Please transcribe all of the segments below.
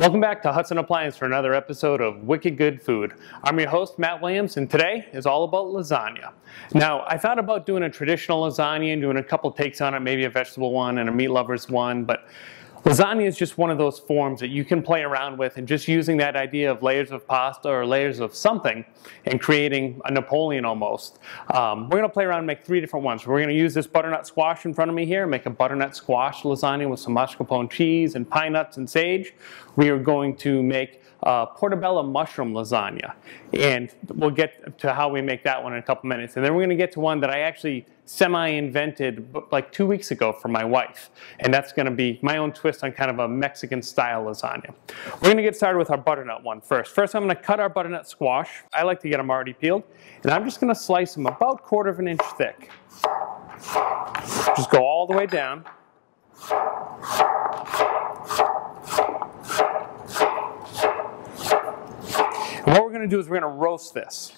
Welcome back to Hudson Appliance for another episode of Wicked Good Food. I'm your host, Matt Williams, and today is all about lasagna. Now, I thought about doing a traditional lasagna and doing a couple takes on it, maybe a vegetable one and a meat lover's one, but lasagna is just one of those forms that you can play around with, and just using that idea of layers of pasta or layers of something and creating a Napoleon almost. We're going to play around and make three different ones. We're going to use this butternut squash in front of me here, make a butternut squash lasagna with some mascarpone cheese and pine nuts and sage. We are going to make portobello mushroom lasagna, and we'll get to how we make that one in a couple minutes. And then we're going to get to one that I actually semi-invented like 2 weeks ago for my wife, and that's going to be my own twist on kind of a Mexican style lasagna. We're going to get started with our butternut one first. First, I'm going to cut our butternut squash. I like to get them already peeled, and I'm just going to slice them about 1/4 inch thick. Just go all the way down. And what we're going to do is we're going to roast this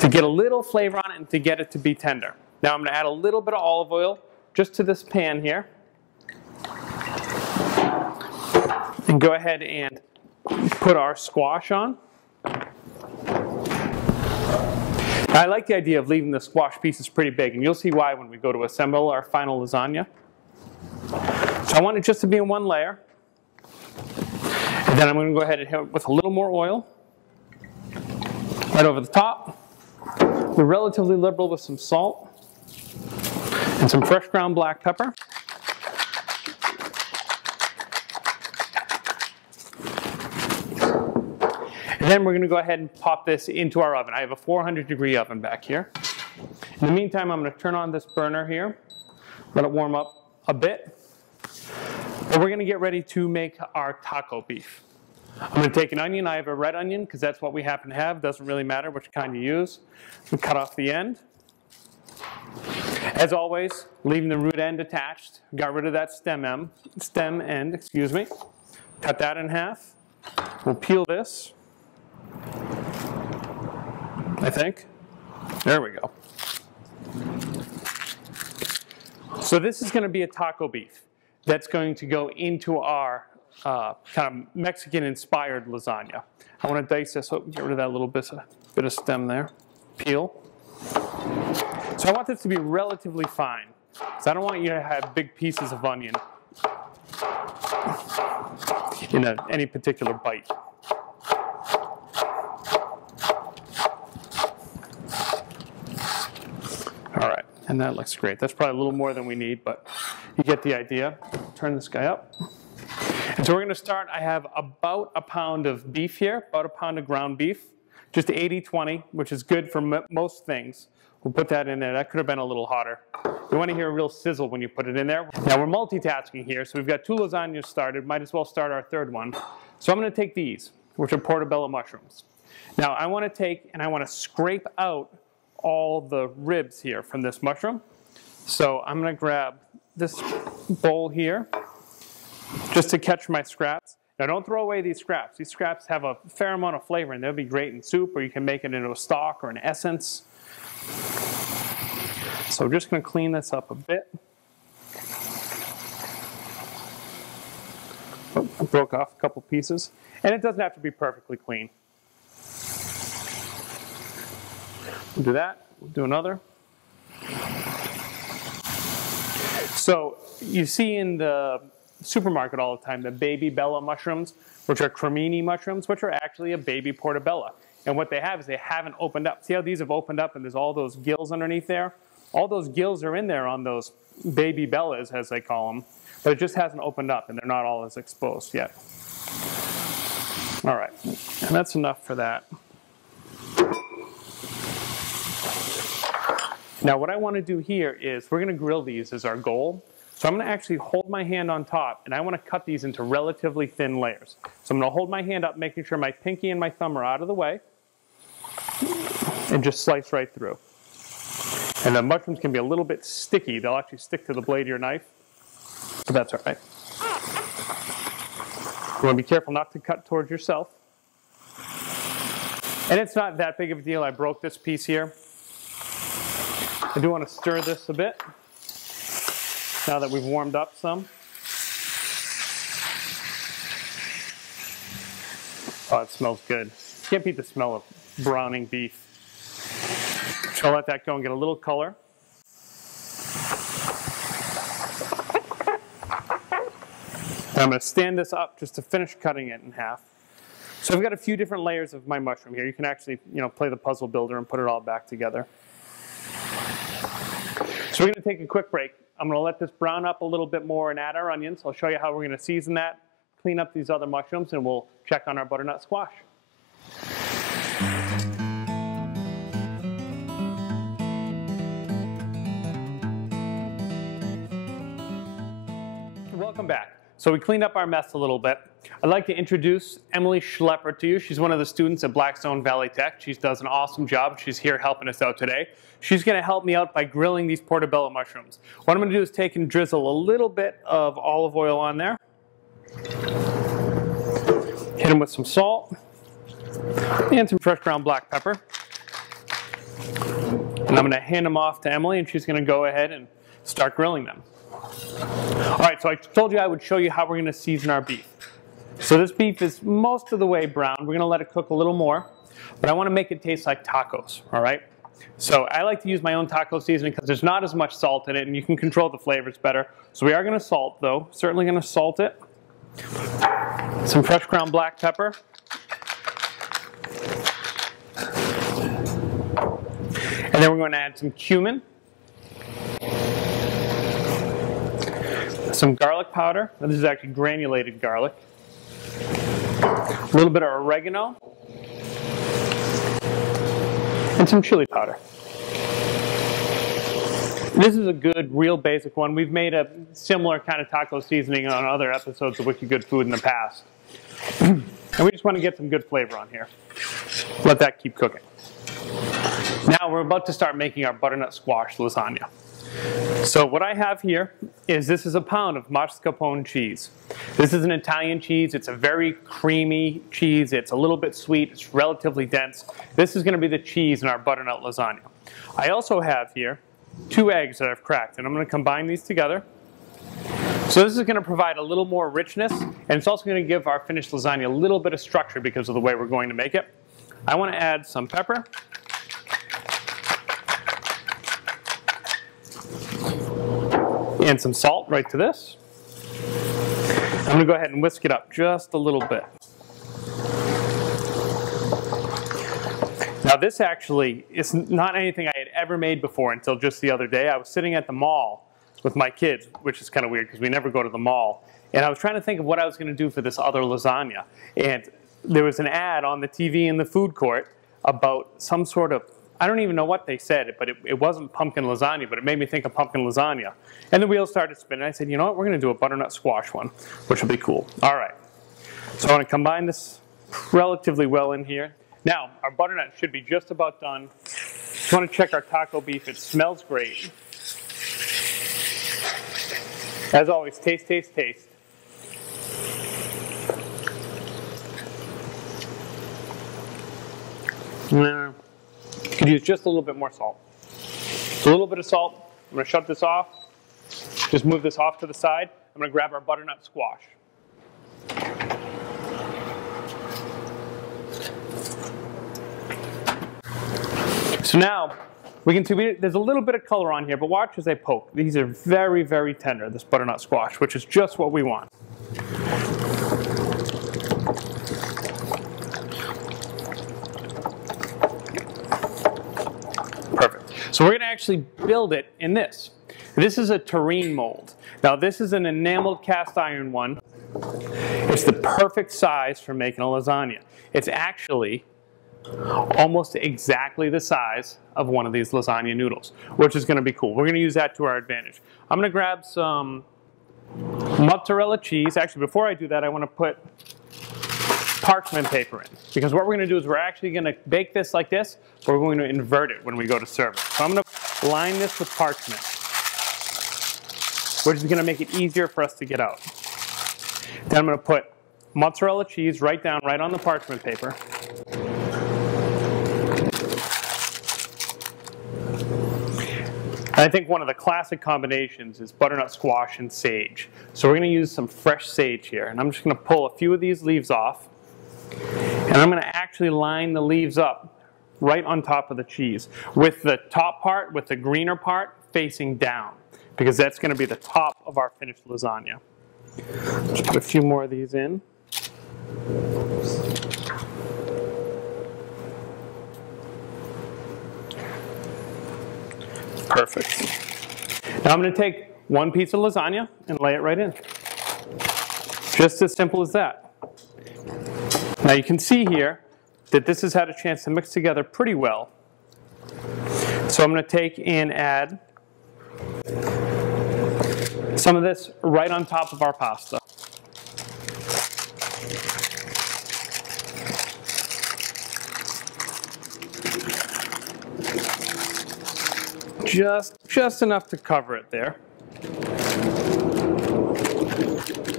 to get a little flavor on it and to get it to be tender. Now I'm going to add a little bit of olive oil just to this pan here. And go ahead and put our squash on. I like the idea of leaving the squash pieces pretty big, and you'll see why when we go to assemble our final lasagna. So I want it just to be in one layer. And then I'm going to go ahead and hit it with a little more oil right over the top. We're relatively liberal with some salt and some fresh ground black pepper. And then we're going to go ahead and pop this into our oven. I have a 400-degree oven back here. In the meantime, I'm going to turn on this burner here, let it warm up a bit. And we're going to get ready to make our taco beef. I'm going to take an onion. I have a red onion because that's what we happen to have. Doesn't really matter which kind you use. We cut off the end. As always, leaving the root end attached. Got rid of that stem end, excuse me. Cut that in half. We'll peel this, I think. There we go. So this is going to be a taco beef that's going to go into our kind of Mexican-inspired lasagna. I want to dice this, so get rid of that little bit of stem there. Peel. So I want this to be relatively fine, because I don't want you to have big pieces of onion in any particular bite. All right, and that looks great. That's probably a little more than we need, but you get the idea. Turn this guy up. And so we're going to start. I have about a pound of beef here, about a pound of ground beef, just 80-20, which is good for most things. We'll put that in there. That could have been a little hotter. You want to hear a real sizzle when you put it in there. Now we're multitasking here, so we've got 2 lasagnas started. Might as well start our third one. So I'm going to take these, which are portobello mushrooms. Now I want to take and I want to scrape out all the ribs here from this mushroom. So I'm going to grab this bowl here, just to catch my scraps. Now don't throw away these scraps. These scraps have a fair amount of flavor, and they'll be great in soup, or you can make it into a stock or an essence. So we're just going to clean this up a bit. Oh, I broke off a couple pieces. And it doesn't have to be perfectly clean. We'll do that. We'll do another. So you see in the supermarket all the time the baby bella mushrooms, which are cremini mushrooms, which are actually a baby portobello. And what they have is they haven't opened up. See how these have opened up and there's all those gills underneath there? All those gills are in there on those baby bellas, as they call them, but it just hasn't opened up and they're not all as exposed yet. All right, and that's enough for that. Now what I want to do here is we're going to grill these as our goal. So I'm going to actually hold my hand on top, and I want to cut these into relatively thin layers. So I'm going to hold my hand up, making sure my pinky and my thumb are out of the way, and just slice right through. And the mushrooms can be a little bit sticky. They'll actually stick to the blade of your knife, but that's all right. You want to be careful not to cut towards yourself. And it's not that big of a deal. I broke this piece here. I do want to stir this a bit now that we've warmed up some. Oh, it smells good. Can't beat the smell of browning beef. So I'll let that go and get a little color. And I'm going to stand this up just to finish cutting it in half. So I've got a few different layers of my mushroom here. You can actually, play the puzzle builder and put it all back together. So we're going to take a quick break. I'm going to let this brown up a little bit more and add our onions. I'll show you how we're going to season that, clean up these other mushrooms, and we'll check on our butternut squash. Welcome back. So we cleaned up our mess a little bit. I'd like to introduce Emily Schlepper to you. She's one of the students at Blackstone Valley Tech. She does an awesome job. She's here helping us out today. She's going to help me out by grilling these portobello mushrooms. What I'm going to do is take and drizzle a little bit of olive oil on there. Hit them with some salt and some fresh ground black pepper. And I'm going to hand them off to Emily, and she's going to go ahead and start grilling them. All right, so I told you I would show you how we're going to season our beef. So this beef is most of the way brown. We're going to let it cook a little more, but I want to make it taste like tacos, all right? So I like to use my own taco seasoning because there's not as much salt in it, and you can control the flavors better. So we are going to salt, though. Certainly going to salt it. Some fresh ground black pepper. And then we're going to add some cumin. Some garlic powder. Now, this is actually granulated garlic. A little bit of oregano. And some chili powder. This is a good, real basic one. We've made a similar kind of taco seasoning on other episodes of Wicked Good Food in the past. And we just want to get some good flavor on here. Let that keep cooking. Now we're about to start making our butternut squash lasagna. So what I have here is this is a pound of mascarpone cheese. This is an Italian cheese. It's a very creamy cheese. It's a little bit sweet. It's relatively dense. This is going to be the cheese in our butternut lasagna. I also have here 2 eggs that I've cracked, and I'm going to combine these together. So this is going to provide a little more richness, and it's also going to give our finished lasagna a little bit of structure because of the way we're going to make it. I want to add some pepper. And some salt right to this. I'm going to go ahead and whisk it up just a little bit. Now this actually is not anything I had ever made before until just the other day. I was sitting at the mall with my kids, which is kind of weird because we never go to the mall. And I was trying to think of what I was going to do for this other lasagna. And there was an ad on the TV in the food court about some sort of, I don't even know what they said, but it wasn't pumpkin lasagna, but it made me think of pumpkin lasagna. And the wheels started spinning. I said, you know what, we're going to do a butternut squash one, which will be cool. All right. So I want to combine this relatively well in here. Now, our butternut should be just about done. Just want to check our taco beef. It smells great. As always, taste, taste, taste. Could use just a little bit more salt. So a little bit of salt. I'm going to shut this off. Just move this off to the side. I'm going to grab our butternut squash. So now we can see there's a little bit of color on here, but watch as I poke. These are very, very tender, this butternut squash, which is just what we want. Perfect. So we're going to actually build it in this. This is a terrine mold. Now this is an enameled cast iron one. It's the perfect size for making a lasagna. It's actually almost exactly the size of one of these lasagna noodles, which is going to be cool. We're going to use that to our advantage. I'm going to grab some mozzarella cheese. Actually, before I do that, I want to put parchment paper in, because what we're going to do is we're actually going to bake this like this, but we're going to invert it when we go to serve it. So I'm going to line this with parchment, which is going to make it easier for us to get out. Then I'm going to put mozzarella cheese right down, right on the parchment paper. And I think one of the classic combinations is butternut squash and sage. So we're going to use some fresh sage here. And I'm just going to pull a few of these leaves off. And I'm going to actually line the leaves up right on top of the cheese, with the top part, with the greener part, facing down, because that's going to be the top of our finished lasagna. Just put a few more of these in. Perfect. Now I'm going to take one piece of lasagna and lay it right in. Just as simple as that. Now you can see here that this has had a chance to mix together pretty well. So I'm going to take and add some of this right on top of our pasta. Just enough to cover it there.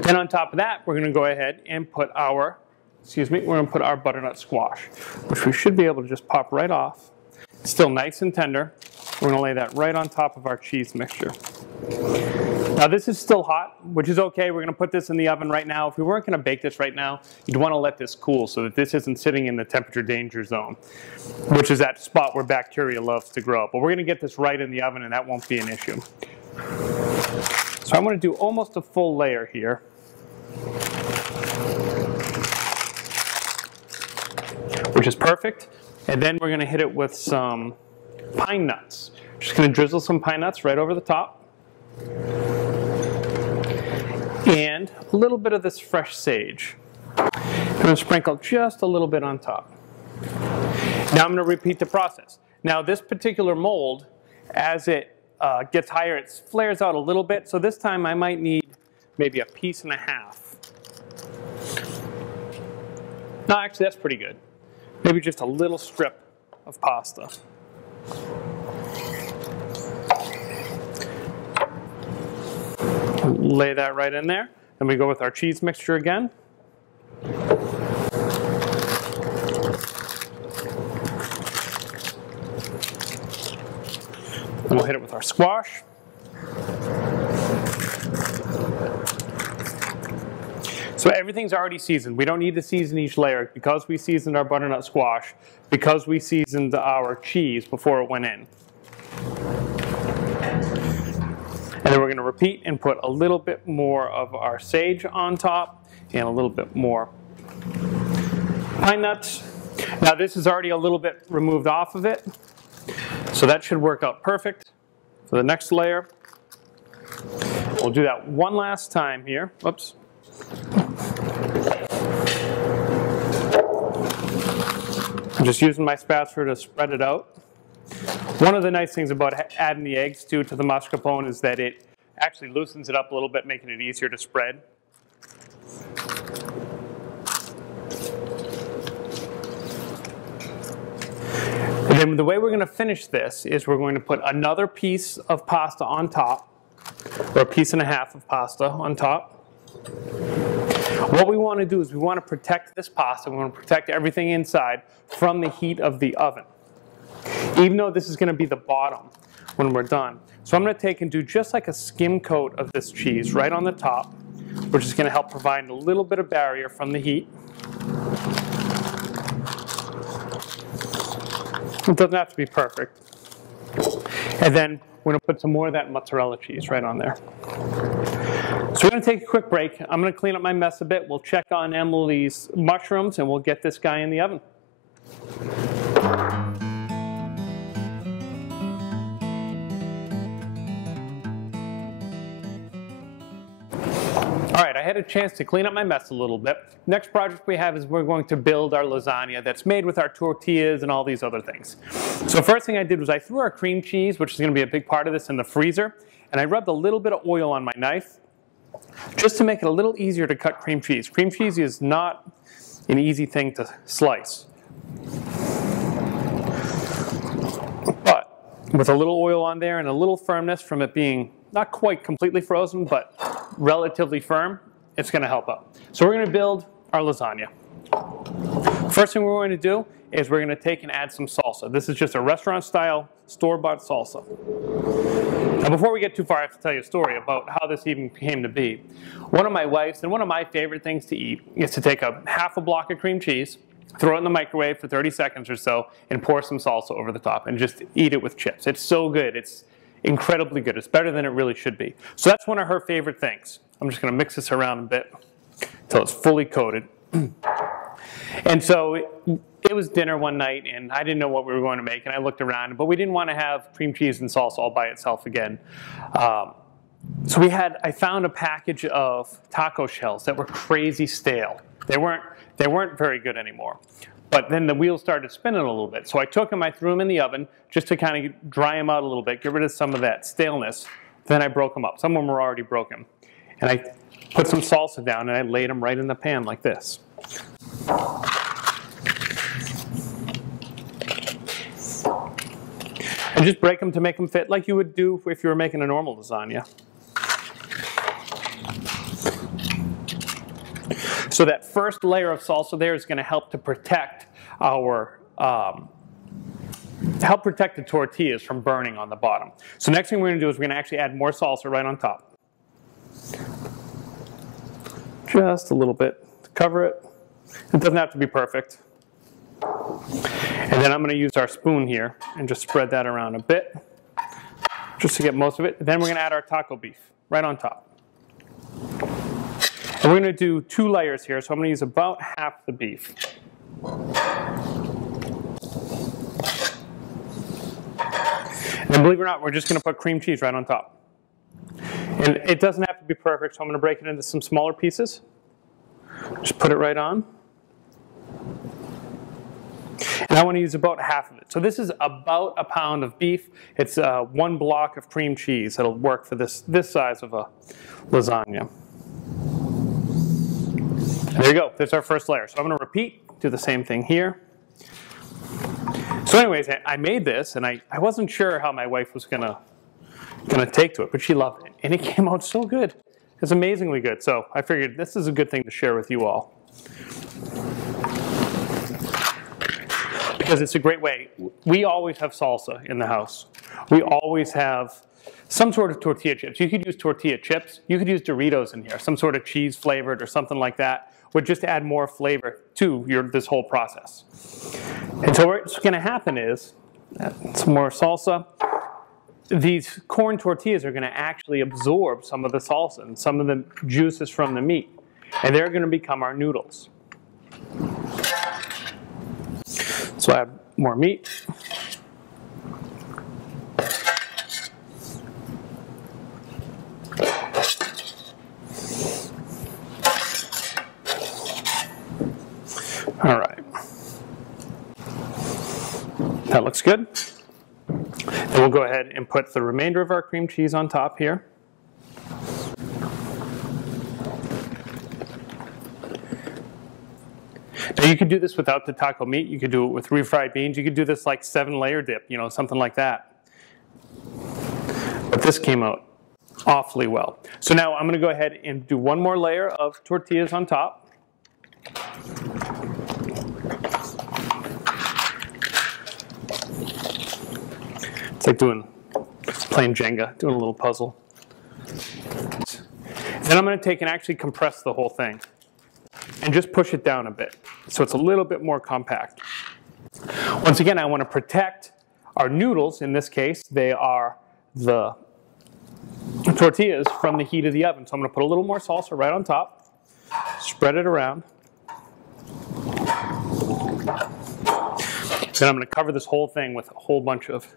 And on top of that, we're going to go ahead and put our, we're going to put our butternut squash, which we should be able to just pop right off. It's still nice and tender. We're going to lay that right on top of our cheese mixture. Now this is still hot, which is okay. We're going to put this in the oven right now. If we weren't going to bake this right now, you'd want to let this cool so that this isn't sitting in the temperature danger zone, which is that spot where bacteria loves to grow. But we're going to get this right in the oven and that won't be an issue. So I'm going to do almost a full layer here. Which is perfect. And then we're going to hit it with some pine nuts. Just going to drizzle some pine nuts right over the top. And a little bit of this fresh sage. I'm going to sprinkle just a little bit on top. Now I'm going to repeat the process. Now this particular mold, as it gets higher, it flares out a little bit. So this time I might need maybe a piece and a half. No, actually that's pretty good. Maybe just a little strip of pasta. Lay that right in there. Then we go with our cheese mixture again. And we'll hit it with our squash. So everything's already seasoned. We don't need to season each layer because we seasoned our butternut squash, because we seasoned our cheese before it went in. And then we're going to repeat and put a little bit more of our sage on top and a little bit more pine nuts. Now this is already a little bit removed off of it, so that should work out perfect for the next layer. We'll do that one last time here. Whoops. I'm just using my spatula to spread it out. One of the nice things about adding the eggs to the mascarpone is that it actually loosens it up a little bit, making it easier to spread. And then the way we're going to finish this is we're going to put another piece of pasta on top, or a piece and a half of pasta on top. What we want to do is we want to protect this pasta, we want to protect everything inside from the heat of the oven, even though this is going to be the bottom when we're done. So I'm going to take and do just like a skim coat of this cheese right on the top, which is going to help provide a little bit of barrier from the heat. It doesn't have to be perfect. And then we're going to put some more of that mozzarella cheese right on there. So we're going to take a quick break. I'm going to clean up my mess a bit. We'll check on Emily's mushrooms and we'll get this guy in the oven. All right, I had a chance to clean up my mess a little bit. Next project we have is we're going to build our lasagna that's made with our tortillas and all these other things. So first thing I did was I threw our cream cheese, which is going to be a big part of this, in the freezer, and I rubbed a little bit of oil on my knife just to make it a little easier to cut cream cheese. Cream cheese is not an easy thing to slice. But with a little oil on there and a little firmness from it being not quite completely frozen, but relatively firm, it's going to help out. So we're going to build our lasagna. First thing we're going to do is we're going to take and add some salsa. This is just a restaurant-style, store-bought salsa. Now before we get too far, I have to tell you a story about how this even came to be. One of my wife's and one of my favorite things to eat is to take half a block of cream cheese, throw it in the microwave for 30 seconds or so, and pour some salsa over the top, and just eat it with chips. It's so good. It's incredibly good. It's better than it really should be. So that's one of her favorite things. I'm just going to mix this around a bit until it's fully coated. And so it was dinner one night, and I didn't know what we were going to make, and I looked around, but we didn't want to have cream cheese and salsa all by itself again. So I found a package of taco shells that were crazy stale. They weren't very good anymore. But then the wheels started spinning a little bit. So I took them, I threw them in the oven just to kind of dry them out a little bit, get rid of some of that staleness. Then I broke them up. Some of them were already broken. And I put some salsa down and I laid them right in the pan like this. And just break them to make them fit like you would do if you were making a normal lasagna. So that first layer of salsa there is going to help to protect the tortillas from burning on the bottom. So next thing we're going to do is we're going to actually add more salsa right on top. Just a little bit to cover it. It doesn't have to be perfect. And then I'm going to use our spoon here and just spread that around a bit just to get most of it. Then we're going to add our taco beef right on top. And we're going to do 2 layers here, so I'm going to use about half the beef. And believe it or not, we're just going to put cream cheese right on top. And it doesn't have to be perfect, so I'm going to break it into some smaller pieces. Just put it right on. And I want to use about half of it. So this is about a pound of beef. It's 1 block of cream cheese that'll work for this size of a lasagna. There you go. There's our first layer. So I'm going to repeat, do the same thing here. So anyways, I made this, and I wasn't sure how my wife was going to take to it, but she loved it. And it came out so good. It's amazingly good. So I figured this is a good thing to share with you all. Because it's a great way. We always have salsa in the house. We always have some sort of tortilla chips. You could use tortilla chips. You could use Doritos in here, some sort of cheese flavored or something like that. Would just add more flavor to this whole process. And so what's going to happen is, some more salsa, these corn tortillas are going to actually absorb some of the salsa and some of the juices from the meat. And they're going to become our noodles. So add more meat. All right. That looks good. Then we'll go ahead and put the remainder of our cream cheese on top here. Now you could do this without the taco meat. You could do it with refried beans. You could do this like 7-layer dip, something like that. But this came out awfully well. So now I'm going to go ahead and do 1 more layer of tortillas on top. It's like playing Jenga, doing a little puzzle. Then I'm going to take and actually compress the whole thing and just push it down a bit so it's a little bit more compact. Once again, I want to protect our noodles. In this case, they are the tortillas from the heat of the oven. So I'm going to put a little more salsa right on top, spread it around. Then I'm going to cover this whole thing with a whole bunch of,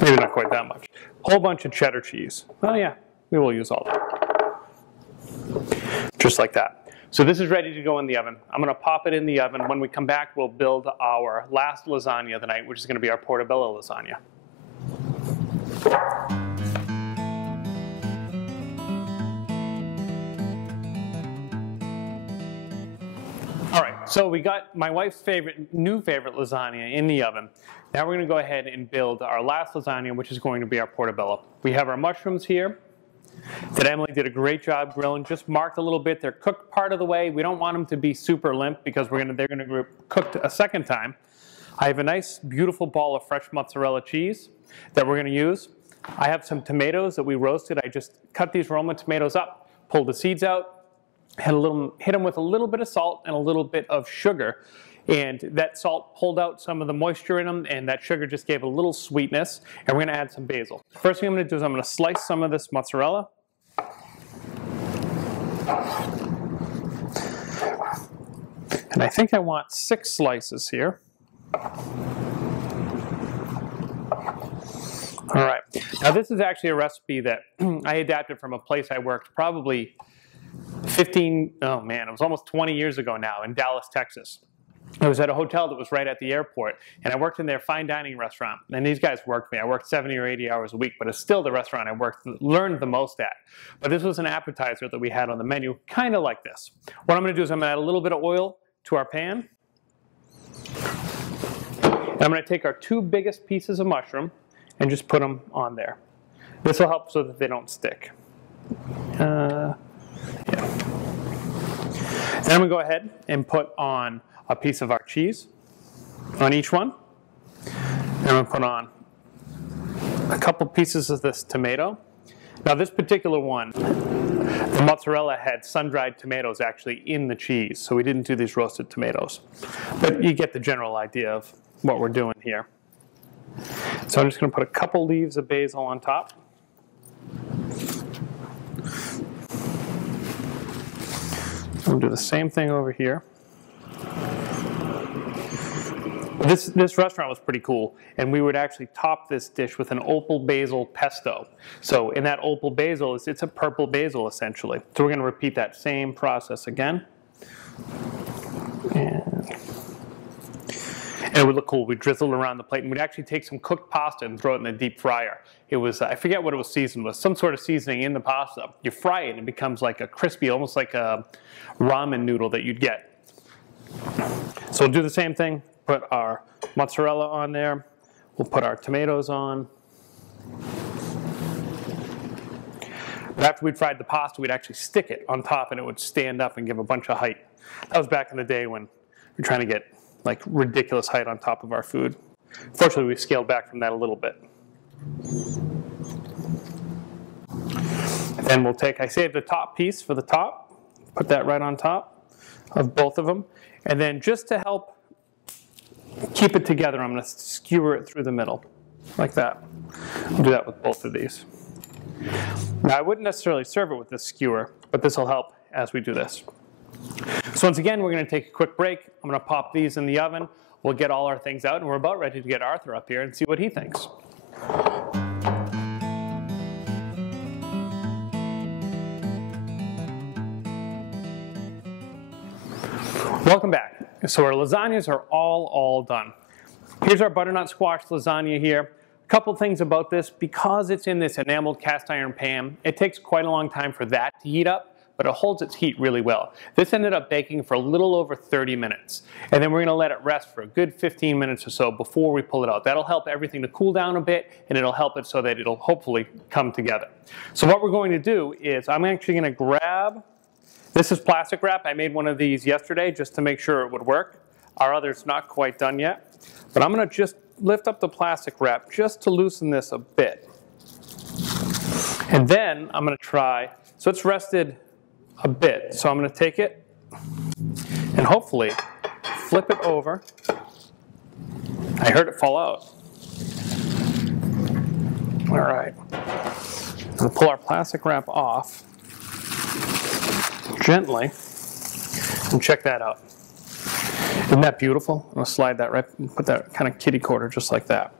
maybe not quite that much, a whole bunch of cheddar cheese. Oh yeah, we will use all that. Just like that. So this is ready to go in the oven. I'm going to pop it in the oven. When we come back, we'll build our last lasagna of the night, which is going to be our portobello lasagna. All right, so we got my wife's new favorite lasagna in the oven. Now we're going to go ahead and build our last lasagna, which is going to be our portobello. We have our mushrooms here that Emily did a great job grilling, just marked a little bit. They're cooked part of the way. We don't want them to be super limp because they're going to be cooked a second time. I have a nice, beautiful ball of fresh mozzarella cheese that we're going to use. I have some tomatoes that we roasted. I just cut these Roma tomatoes up, pulled the seeds out, hit them with a little bit of salt and a little bit of sugar. And that salt pulled out some of the moisture in them, and that sugar just gave a little sweetness. And we're going to add some basil. First thing I'm going to do is I'm going to slice some of this mozzarella. And I think I want 6 slices here. All right. Now this is actually a recipe that I adapted from a place I worked probably it was almost 20 years ago now in Dallas, Texas. I was at a hotel that was right at the airport, and I worked in their fine dining restaurant. And these guys worked me. I worked 70 or 80 hours a week, but it's still the restaurant I learned the most at. But this was an appetizer that we had on the menu, kind of like this. What I'm going to do is I'm going to add a little bit of oil to our pan. And I'm going to take our 2 biggest pieces of mushroom and just put them on there. This will help so that they don't stick. Yeah. Then I'm going to go ahead and put on a piece of our cheese on each one. And I'm going to put on a couple pieces of this tomato. Now this particular one, the mozzarella had sun-dried tomatoes actually in the cheese, so we didn't do these roasted tomatoes. But you get the general idea of what we're doing here. So I'm just going to put a couple leaves of basil on top. We'll do the same thing over here. This restaurant was pretty cool, and we would actually top this dish with an opal basil pesto. So in that opal basil, it's a purple basil essentially. So we're going to repeat that same process again. And it would look cool. We'd drizzle around the plate, and we'd actually take some cooked pasta and throw it in the deep fryer. It was, I forget what it was seasoned with, some sort of seasoning in the pasta. You fry it, and it becomes like a crispy, almost like a ramen noodle that you'd get. So we'll do the same thing. Put our mozzarella on there. We'll put our tomatoes on. But after we'd fried the pasta, we'd actually stick it on top, and it would stand up and give a bunch of height. That was back in the day when we were trying to get like ridiculous height on top of our food. Fortunately, we scaled back from that a little bit. Then we'll take, I saved the top piece for the top, put that right on top of both of them. And then just to help keep it together, I'm going to skewer it through the middle, like that. I'll do that with both of these. Now, I wouldn't necessarily serve it with this skewer, but this will help as we do this. So once again, we're going to take a quick break. I'm going to pop these in the oven. We'll get all our things out, and we're about ready to get Arthur up here and see what he thinks. Welcome back. So our lasagnas are all done. Here's our butternut squash lasagna here. A couple things about this. Because it's in this enameled cast iron pan, it takes quite a long time for that to heat up, but it holds its heat really well. This ended up baking for a little over 30 minutes. And then we're going to let it rest for a good 15 minutes or so before we pull it out. That'll help everything to cool down a bit, and it'll help it so that it'll hopefully come together. So what we're going to do is I'm actually going to grab, this is plastic wrap. I made one of these yesterday just to make sure it would work. Our other's not quite done yet. But I'm going to just lift up the plastic wrap just to loosen this a bit. And then I'm going to try, so it's rested a bit. So I'm going to take it and hopefully flip it over. I heard it fall out. All right. We'll pull our plastic wrap off gently and check that out. Isn't that beautiful? I'm going to slide that right, put that kind of kitty corner just like that.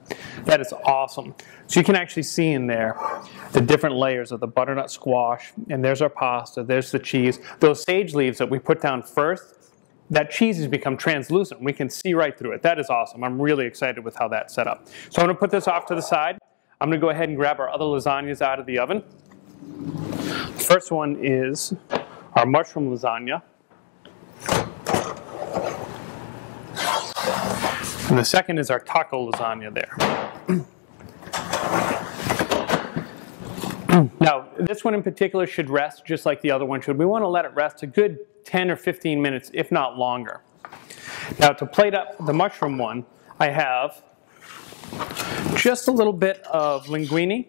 That is awesome. So you can actually see in there the different layers of the butternut squash, and there's our pasta, there's the cheese. Those sage leaves that we put down first, that cheese has become translucent. We can see right through it. That is awesome. I'm really excited with how that's set up. So I'm going to put this off to the side. I'm going to go ahead and grab our other lasagnas out of the oven. The first one is our mushroom lasagna. And the second is our taco lasagna there. Now, this one in particular should rest just like the other one should. We want to let it rest a good 10 or 15 minutes, if not longer. Now, to plate up the mushroom one, I have just a little bit of linguine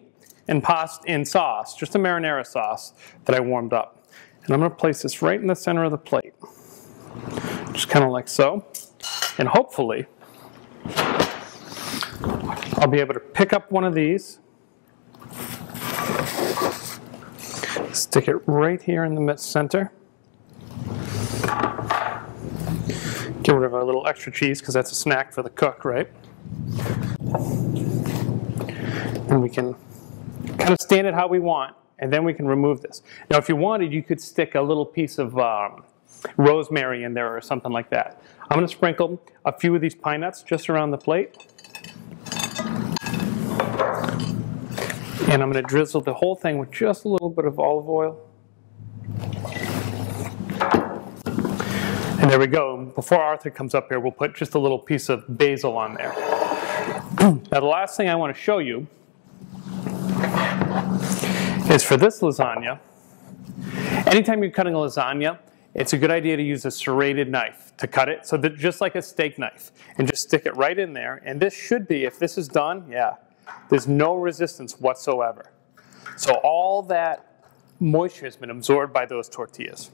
and pasta in sauce, just a marinara sauce that I warmed up. And And I'm going to place this right in the center of the plate. Just kind of like so. And hopefully, I'll be able to pick up one of these, stick it right here in the center. Get rid of our little extra cheese because that's a snack for the cook, right? And we can kind of stand it how we want, and then we can remove this. Now, if you wanted, you could stick a little piece of rosemary in there or something like that. I'm going to sprinkle a few of these pine nuts just around the plate. And I'm going to drizzle the whole thing with just a little bit of olive oil. And there we go. Before Arthur comes up here, we'll put just a little piece of basil on there. Now, the last thing I want to show you is for this lasagna. Anytime you're cutting a lasagna, it's a good idea to use a serrated knife to cut it, so that just like a steak knife, and just stick it right in there. And this should be, if this is done, yeah, there's no resistance whatsoever. So all that moisture has been absorbed by those tortillas.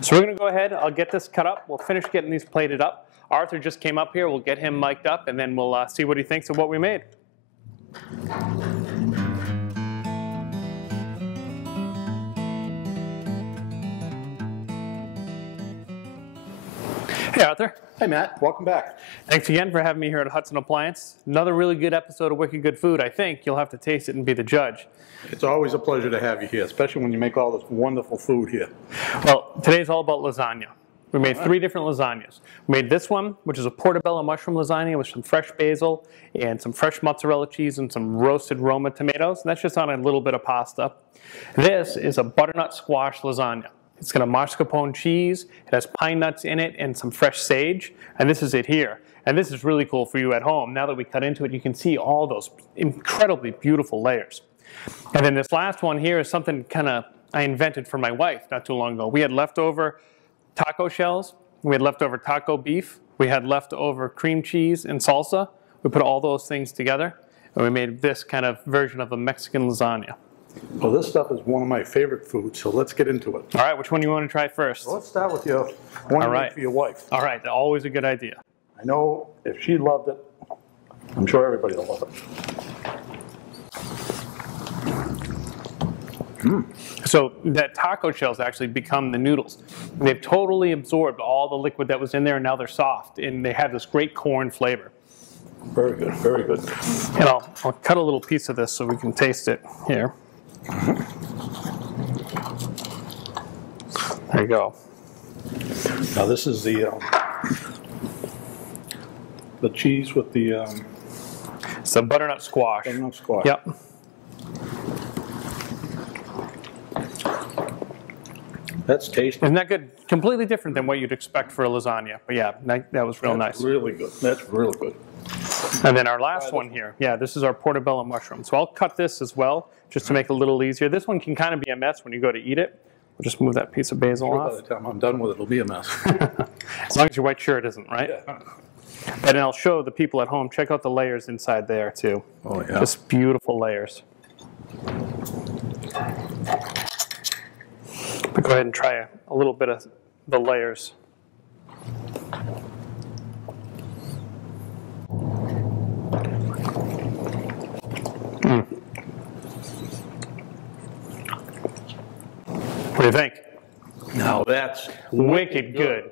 So we're going to go ahead, I'll get this cut up, we'll finish getting these plated up. Arthur just came up here, we'll get him mic'd up, and then we'll see what he thinks of what we made. Hey Arthur. Hey Matt, welcome back. Thanks again for having me here at Hudson Appliance. Another really good episode of Wicked Good Food. I think you'll have to taste it and be the judge. It's always a pleasure to have you here, especially when you make all this wonderful food here. Well, today's all about lasagna. We made 3 different lasagnas. We made this one, which is a portobello mushroom lasagna with some fresh basil and some fresh mozzarella cheese and some roasted Roma tomatoes. And that's just on a little bit of pasta. This is a butternut squash lasagna. It's got a mascarpone cheese, it has pine nuts in it, and some fresh sage. And this is it here. And this is really cool for you at home. Now that we cut into it, you can see all those incredibly beautiful layers. And then this last one here is something kind of I invented for my wife not too long ago. We had leftover taco shells, we had leftover taco beef, we had leftover cream cheese and salsa. We put all those things together, and we made this kind of version of a Mexican lasagna. Well, this stuff is one of my favorite foods, so let's get into it. All right, which one do you want to try first? Well, let's start with your one you made for your wife. All right, always a good idea. I know if she loved it, I'm sure everybody will love it. So that taco shells actually become the noodles. They've totally absorbed all the liquid that was in there, and now they're soft, and they have this great corn flavor. Very good, very good. And I'll cut a little piece of this so we can taste it here. There you go. Now this is the cheese with the it's a butternut squash. butternut squash. Yep. That's tasty. Isn't that good? Completely different than what you'd expect for a lasagna. But yeah, that was real nice. Really good. That's real good. And then our last one here, yeah, this is our portobello mushroom. So I'll cut this as well, just to make it a little easier. This one can kind of be a mess when you go to eat it. We'll just move that piece of basil off. By the time I'm done with it, it'll be a mess. As long as your white shirt isn't, right? Yeah. And then I'll show the people at home, check out the layers inside there too. Oh yeah. Just beautiful layers. But go ahead and try a little bit of the layers. What do you think? Now that's Wicked good.